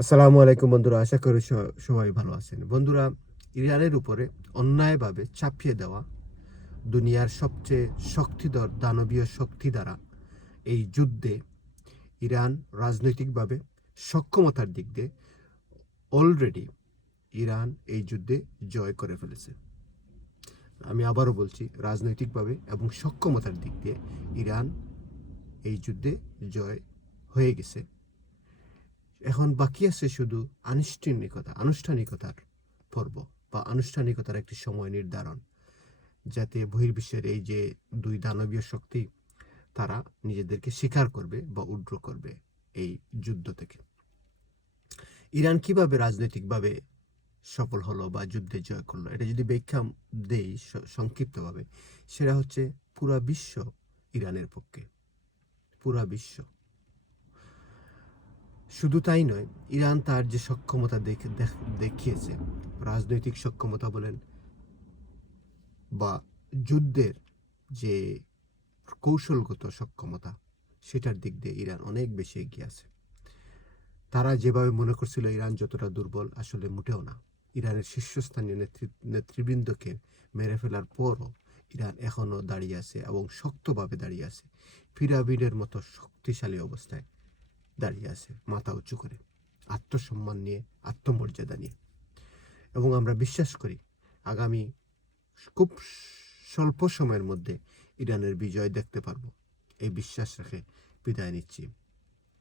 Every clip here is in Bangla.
আসসালামু আলাইকুম বন্ধুরা, আশা করি সবাই ভালো আছেন। বন্ধুরা, ইরানের উপরে অন্যায়ভাবে চাপিয়ে দেওয়া দুনিয়ার সবচেয়ে শক্তিধর দানবীয় শক্তি দ্বারা এই যুদ্ধে ইরান রাজনৈতিকভাবে সক্ষমতার দিক দিয়ে অলরেডি ইরান এই যুদ্ধে জয় করে ফেলেছে। আমি আবারও বলছি, রাজনৈতিকভাবে এবং সক্ষমতার দিক দিয়ে ইরান এই যুদ্ধে জয় হয়ে গেছে। এখন বাকি আছে শুধু আনুষ্ঠানিকতার পর্ব বা আনুষ্ঠানিকতার একটি সময় নির্ধারণ, যাতে বহির্বিশ্বের এই যে দুই দানবীয় শক্তি তারা নিজেদেরকে স্বীকার করবে বা উড্র করবে এই যুদ্ধ থেকে। ইরান কিভাবে রাজনৈতিকভাবে সফল হলো বা যুদ্ধে জয় করলো, এটা যদি ব্যাখ্যা দেই সংক্ষিপ্তভাবে, সেটা হচ্ছে পুরা বিশ্ব ইরানের পক্ষে। পুরা বিশ্ব। শুধু তাই নয়, ইরান তার যে সক্ষমতা দেখিয়েছে, রাজনৈতিক সক্ষমতা বলেন বা যুদ্ধের যে কৌশলগত সক্ষমতা, সেটার দিক দিয়ে ইরান অনেক বেশি এগিয়ে আছে। তারা যেভাবে মনে করছিল ইরান যতটা দুর্বল, আসলে মোটেও না। ইরানের শীর্ষস্থানীয় নেতৃবৃন্দকে মেরে ফেলার পরও ইরান এখনও দাঁড়িয়ে আছে এবং শক্তভাবে দাঁড়িয়ে আছে। পিরামিডের মতো শক্তিশালী অবস্থায় দাঁড়িয়ে আছে, মাথা উঁচু করে, আত্মসম্মান নিয়ে, আত্মমর্যাদা নিয়ে। এবং আমরা বিশ্বাস করি আগামী খুব স্বল্প সময়ের মধ্যে ইরানের বিজয় দেখতে পারবো। এই বিশ্বাস রেখে বিদায় নিচ্ছি।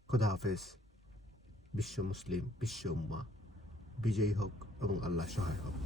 খোদা হাফেজ। বিশ্ব মুসলিম, বিশ্ব উম্মাহ বিজয়ী হোক এবং আল্লাহ সহায় হোক।